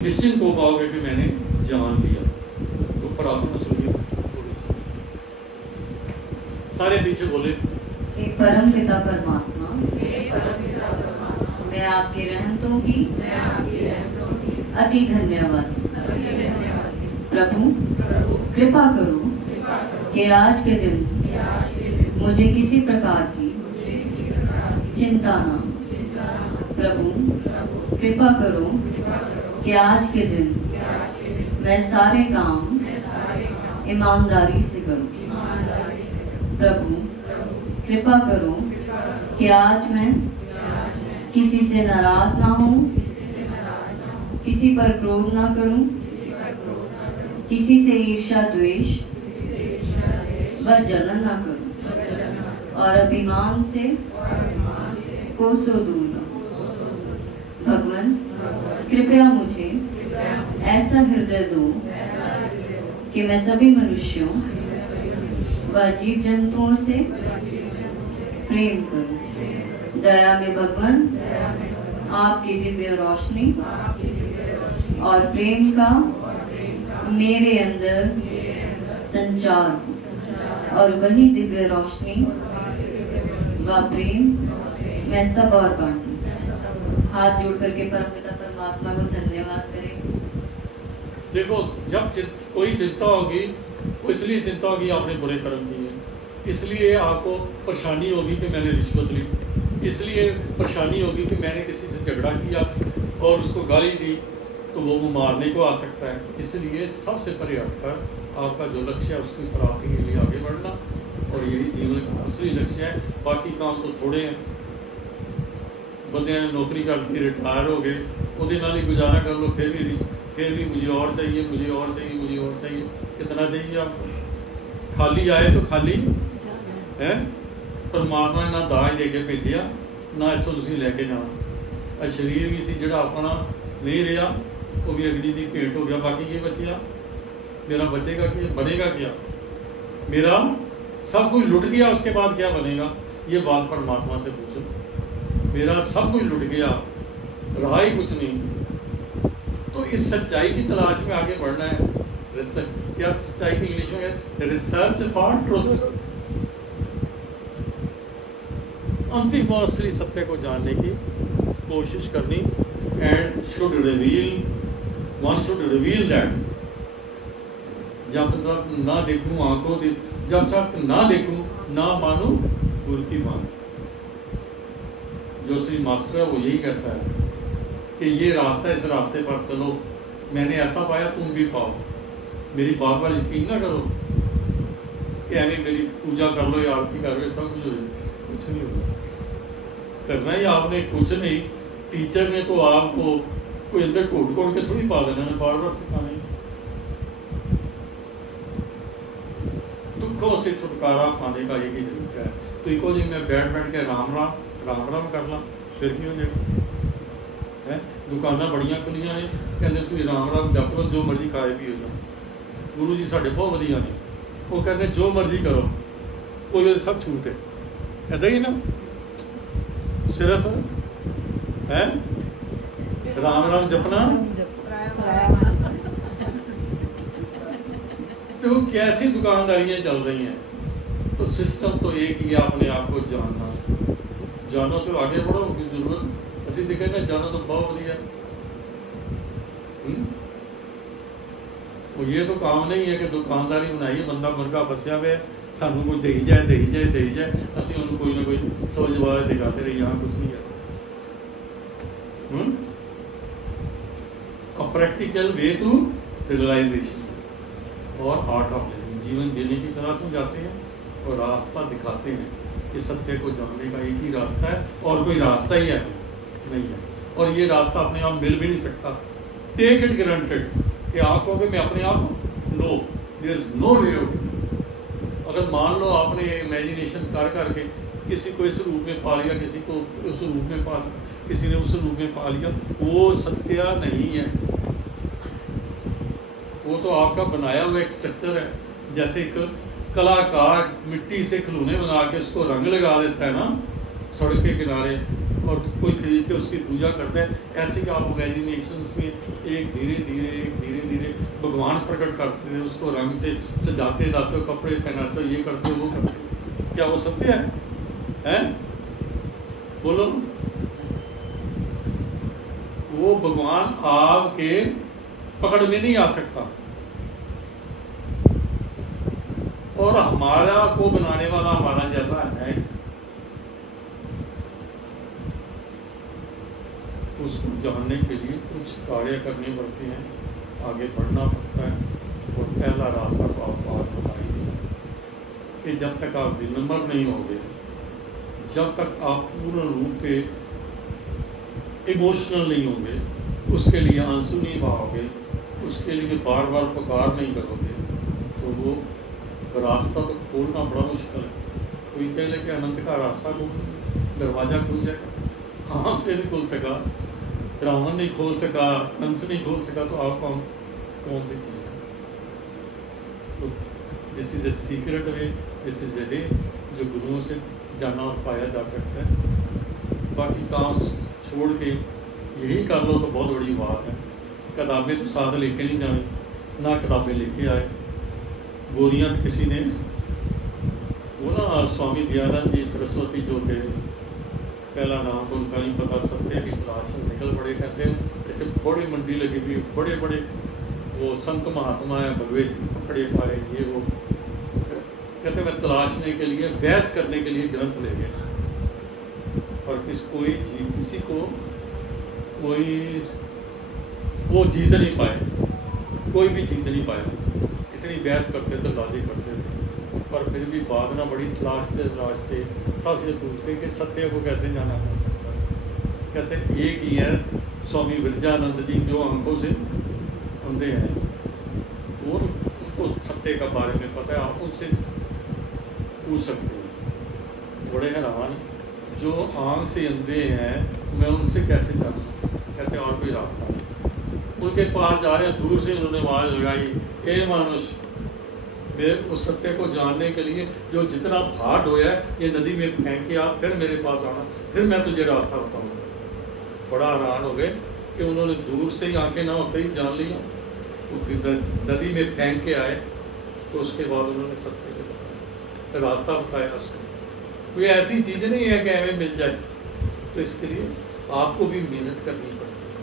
निश्चिंत हो पाओगे कि मैंने जान लिया। तो प्रार्थना सुनिए, सारे पीछे बोले। हे परम पिता परमात्मा, मैं आपके रहमतों की अति धन्यवाद। प्रभु कृपा करो कि आज के दिन मुझे किसी प्रकार की चिंता न। प्रभु कृपा करो कि आज के दिन मैं सारे काम ईमानदारी से करूं। प्रभु कृपा करो कि आज मैं किसी से नाराज ना हूं, किसी पर क्रोध ना करूं, किसी से ईर्ष्या द्वेष व जलन ना करूं और अभिमान से कोसों दूर ना। भगवान कृपया मुझे ऐसा हृदय दो कि मैं सभी मनुष्यों व जीव जंतुओं से प्रेम करूं। दया में भगवान आपकी दिव्य रोशनी और प्रेम का मेरे अंदर संचार हो और वही दिव्य रोशनी व प्रेम मैं सब और बांटूं। हाथ जोड़ करके परमपिता परमात्मा को धन्यवाद करें। देखो, जब कोई चिंता होगी वो इसलिए चिंता होगी आपने बुरे कर्म किए, इसलिए आपको परेशानी होगी कि मैंने रिश्वत ली, इसलिए परेशानी होगी कि मैंने किसी से झगड़ा किया और उसको गाली दी तो वो मारने को आ सकता है। इसलिए सबसे परे हटकर आपका जो लक्ष्य है उसकी प्राप्ति के लिए आगे बढ़ना, और यही जीवन का असली लक्ष्य है। बाकी काम तो थोड़े हैं। बंदे ने नौकरी करके रिटायर हो गए, उहदे नाल ही गुजारा कर लो, फिर भी मुझे और चाहिए, मुझे और चाहिए, मुझे और चाहिए। कितना चाहिए आपको? खाली आए तो खाली है। परमात्मा ने ना दाज दे के भेजा, ना इतों तुसीं लैके जाना। शरीर भी सी जिहड़ा अपना नहीं रहा, वो भी अगली की भेंट हो गया। बाकी ये बचिया, मेरा बचेगा क्या, बनेगा क्या? मेरा सब कुछ लुट गया, उसके बाद क्या बनेगा? ये बात परमात्मा से पूछो। मेरा सब कुछ लुट गया, रहा ही कुछ नहीं। तो इस सच्चाई की तलाश में आगे बढ़ना है। क्या सच्चाई की इंग्लिश में है? Research for truth. अंतिम और असली सत्य को जानने की कोशिश करनी। And should reveal, one should reveal that. जब तक ना देखूं आंखों, जब तक ना देखूं ना मानूं गुरु की बात। जो श्री मास्टर है वो यही कहता है कि ये रास्ता, इस रास्ते पर चलो, मैंने ऐसा पाया तुम भी पाओ। मेरी बात पर यकीन ना करो कि एवं मेरी पूजा कर लो या आरती कर लो, सब कुछ हो जाए। कुछ नहीं होगा, करना ही आपने कुछ नहीं। टीचर ने तो आपको कोई अंदर कोट के थोड़ी पा देना, बार बार सिखाना ही। दुखों से छुटकारा पाने का यही तरीका है। तो इको जी मैं बैठ के राम राम कर ला, फिर भी हो जाएगा। है दुकाना बड़िया खुलिया ने, कहते तुम राम जप लो, जो मर्जी खाए भी हो जाओ। गुरु जी साढ़े बहुत वधिया ने, वो कहते जो मर्जी करो, कोई सब छूट है। ऐदा ही ना, सिर्फ है राम जपना। तो कैसी दुकानदारियां चल रही हैं? तो सिस्टम तो एक ही है, अपने आप को जानना। जानो तो आगे बढ़ो, की जरूरत असं तो कहते जानो तो बहुत वधिया। ये तो काम नहीं है कि दुकानदारी बनाई, बंदा मुर्गा फसिया हुआ है, सानू कोई दे जाए असं उन्होंने कोई ना कोई सौ जवाब दिखाते रहे। यहाँ कुछ नहीं है। A practical way to realisation और आर्ट ऑफ लिविंग, जीवन जीने की तरह समझाते हैं और रास्ता दिखाते हैं कि सत्य को जानने का एक ही रास्ता है और कोई रास्ता ही है नहीं है। और ये रास्ता अपने आप मिल भी नहीं सकता। टेक इट ग्रांटेड कि आप कहोगे मैं अपने आप, no, there is no way out. अगर मान लो आपने इमेजिनेशन कर करके किसी को इस रूप में पा लिया, किसी को उस रूप में पा लिया, किसी ने उस रूप में पा लिया, वो सत्य नहीं है। वो तो आपका बनाया हुआ एक स्ट्रक्चर है। जैसे एक कलाकार मिट्टी से खिलौने बना के उसको रंग लगा देता है ना सड़क के किनारे, और कोई खरीद के उसकी पूजा करता है। ऐसे ही आप इमेजिनेशन में एक धीरे धीरे भगवान प्रकट करते हैं, उसको रंग से सजाते जाते हो, कपड़े पहनाते हो, ये करते हो वो करते हो। क्या वो सत्य है? बोलो। वो भगवान आपके पकड़ में नहीं आ सकता, और हमारा को बनाने वाला हमारा जैसा है, उसको जानने के लिए कुछ कार्य करने पड़ते हैं, आगे बढ़ना पड़ता है। और पहला रास्ता तो आपको आज बताइए कि जब तक आप विनम्र नहीं होंगे, जब तक आप पूर्ण रूप से इमोशनल नहीं होंगे, उसके लिए आंसू नहीं बहाओगे, उसके लिए बार बार पुकार नहीं करोगे, तो वो रास्ता तो खोलना बड़ा मुश्किल है। कोई कह ले कि अनंत का रास्ता खोल, दरवाज़ा खुल जाएगा, आम से नहीं खुल सका, रावण नहीं खोल सका, कंस नहीं खोल सका, तो आप कौन सी चीज़ है? तो this is a secret way, this is a way जो गुरुओं से जाना और पाया जा सकता है। बाकी काम छोड़ के यही कर लो तो बहुत बड़ी बात है। किताबें तो साथ लेके नहीं जाने, ना किताबें लेके आए। गोरियाँ तो किसी ने, वो ना स्वामी दयानंद जी सरस्वती जो थे, पहला नाम तो उनका नहीं पता, सत्य की तलाश में निकल पड़े। कहते हैं इतने बड़ी मंडी लगी हुई, बड़े बड़े वो संत महात्मा है, भगवे पकड़े पाए, ये वो। कहते मैं तलाशने के लिए, बहस करने के लिए ग्रंथ ले गया, और किसी को कोई वो जीत नहीं पाए, कोई भी जीत नहीं पाया। इतनी बहस करते थे, दादी करते थे, पर फिर भी बाद ना बड़ी तलाशते सबसे पूछते कि सत्य को कैसे जाना जा सकता है। कहते एक ही है स्वामी विरजानंद जी, जो आंखों से अंधे हैं, वो उनको सत्य का बारे में पता है, आप उनसे पूछ सकते हो। बड़े हैरान, जो आंख से अंधे हैं, मैं उनसे कैसे जानूँ? कहते और कोई रास्ता नहीं। उनके पास जा रहे हैं, दूर से उन्होंने आवाज़ लगाई, ए मानुष, उस सत्य को जानने के लिए जो जितना भार ढोया है, ये नदी में फेंक के आप फिर मेरे पास आना, फिर मैं तुझे रास्ता बताऊंगा। बड़ा हैरान हो गए कि उन्होंने दूर से ही आंखें ना होते ही जान लिया, नदी में फेंक के आए, तो उसके बाद उन्होंने सत्य को रास्ता बताया उसको। कोई ऐसी चीज़ नहीं है कि हमें मिल जाए, तो इसके लिए आपको भी मेहनत करनी पड़ती है,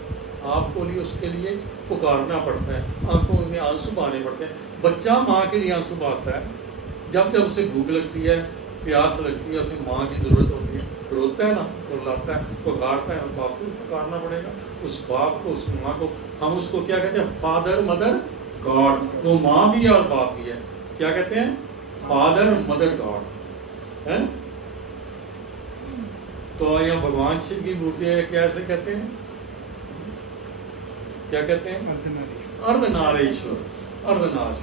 आपको लिए उसके लिए पुकारना पड़ता है, आंखों में आंसू बहाने पड़ते हैं। बच्चा माँ के लिए आंसू बहाता है, जब उससे भूख लगती है, प्यास लगती है, उसे माँ की ज़रूरत होती है, रोता है ना, चिल्लाता है, पुकारता है, बाप को पुकारना पड़ेगा। उस बाप को, उस माँ को, हम उसको क्या कहते हैं? Father mother God. वो माँ भी है और बाप भी है। क्या कहते हैं? फादर मदर गॉड है। तो यहाँ भगवान शिव की मूर्ति है, कैसे कहते हैं? क्या कहते हैं? अर्धनारीश्वर, अर्धनाश।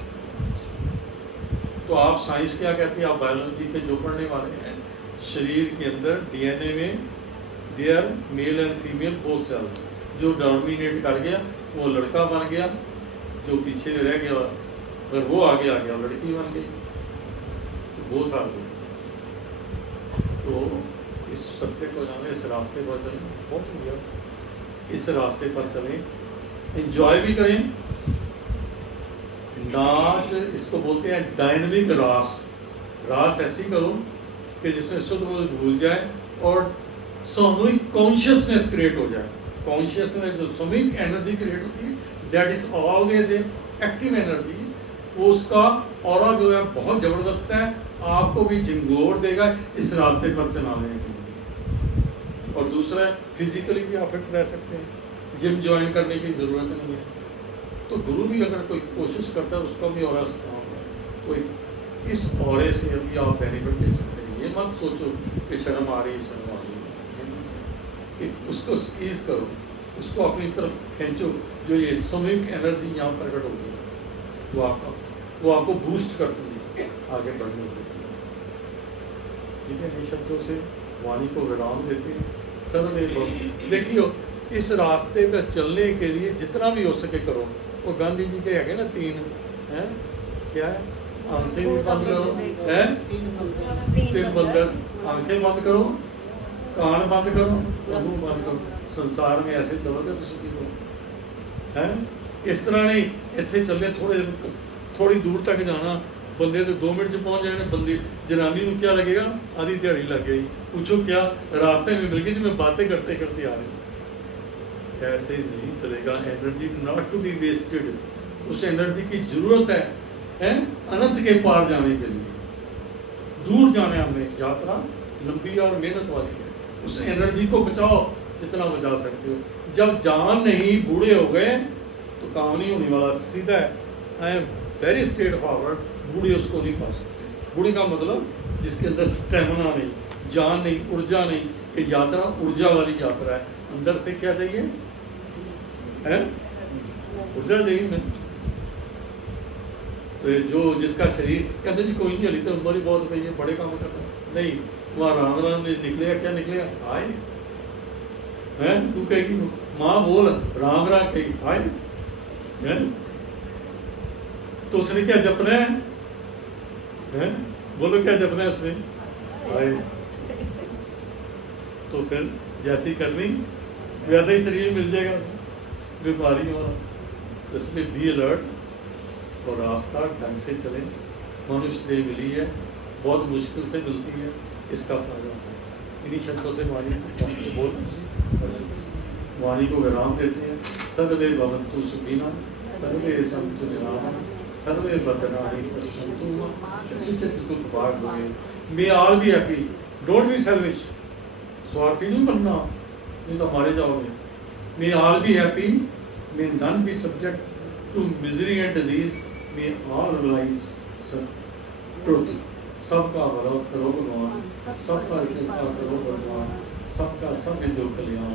तो आप साइंस क्या कहती है? आप बायोलॉजी के जो पढ़ने वाले हैं, शरीर के अंदर डीएनए में there male and female both cells, जो डोमिनेट कर गया वो लड़का बन गया, जो पीछे रह गया अगर वो आगे आ गया लड़की बन गई, वो था। तो इस सत्य को जाने, इस रास्ते पर चलें, बहुत हो गया, इस रास्ते पर चलें, एंजॉय भी करें। नाच इसको बोलते हैं डायनेमिक रास। रास ऐसी करो कि जिसमें शुद्ध बोल भूल जाए और सामूहिक कॉन्शियसनेस क्रिएट हो जाए। कॉन्शियसनेस जो सामूहिक एनर्जी क्रिएट होती है, that is always a active energy. वो उसका ऑरा जो है बहुत ज़बरदस्त है, आपको भी झिंगोर देगा इस रास्ते पर चलाने के लिए। और दूसरा, फिजिकली भी आप फिट रह सकते हैं, जिम ज्वाइन करने की ज़रूरत नहीं है। तो गुरु भी अगर कोई कोशिश करता है, उसका भी ऑरा स्ट्रॉन्ग है, कोई इस ऑरे से अभी आप बेनिफिट ले सकते हैं। ये मत सोचो कि शर्म आ रही है, कि उसको स्क्वीज करो, उसको अपनी तरफ खींचो। जो ये सामूहिक एनर्जी यहाँ प्रकट होगी, वो आपको बूस्ट करती है आगे बढ़ने के लिए। ठीक है, इन शब्दों से वाणी को विराम देते हैं। सर्वदेव देखियो, इस रास्ते पर चलने के लिए जितना भी हो सके करो। वो गांधी जी के है ना 3 हैं, क्या है? आंखें भी बंद करो, है 3 बंदर, आंखें बंद करो, कान बंद करो, मुंह बंद करो। संसार में ऐसे चलोगे तो सुखी हो। है। इस तरह नहीं इतने चले थोड़ी दूर तक जाना, बंदे तो 2 मिनट च पहुँच जाए, बंदी जनानी को क्या लगेगा आधी दिहाड़ी लग गई, पूछो क्या रास्ते में मिल गई थी, मैं बातें करते करते आ रही। ऐसे नहीं चलेगा। Energy not to be wasted, उस एनर्जी की ज़रूरत है अनंत के पार जाने के लिए। दूर जाने हमें यात्रा लंबी और मेहनत वाली है, उस एनर्जी को बचाओ जितना बचा सकते हो। जब जान नहीं, बूढ़े हो गए तो काम नहीं होने वाला। सीधा है, I am very straight forward, बूढ़े उसको नहीं पा सकते। बूढ़े का मतलब जिसके अंदर स्टेमिना नहीं, जान नहीं, ऊर्जा नहीं। ये यात्रा ऊर्जा वाली यात्रा है। अंदर से क्या चाहिए है, ऊर्जा चाहिए मैं। तो जो जिसका शरीर कहते जी कोई नहीं, हली तो उम्र ही बहुत गई है, बड़े काम करना नहीं, वहाँ राम राम में निकलेगा, क्या निकलेगा आए हैं। तू कहेगी माँ बोल राम राम कही आए हैं, तो उसने क्या जपना है? बोलो क्या जपना है उसने? आए। तो फिर जैसी करनी वैसा ही शरीर मिल जाएगा, बीमारी वाला। तो इसलिए बी अलर्ट और रास्ता ढंग से चले। मनुष्य देह मिली है, बहुत मुश्किल से मिलती है, इसका फायदा है। इन्हीं शब्दों से वाणी वाणी को विराम देते हैं। सर्वे भवन्तु सुखिनः, सर्वे सन्तु निरामयाः, सर्वे भद्राणि पश्यन्तु मा कश्चित् दुःखं भाग् भवेत्। May all be happy, don't be selfish. स्वार्थी नहीं बनना, नहीं तो मारे जाओगे। May all be happy, may none be subject to misery and disease, may all realize truth. सबका भला करो भगवान, सबका इस्तेमाल करो भगवान, सबका सब हिंदू कल्याण।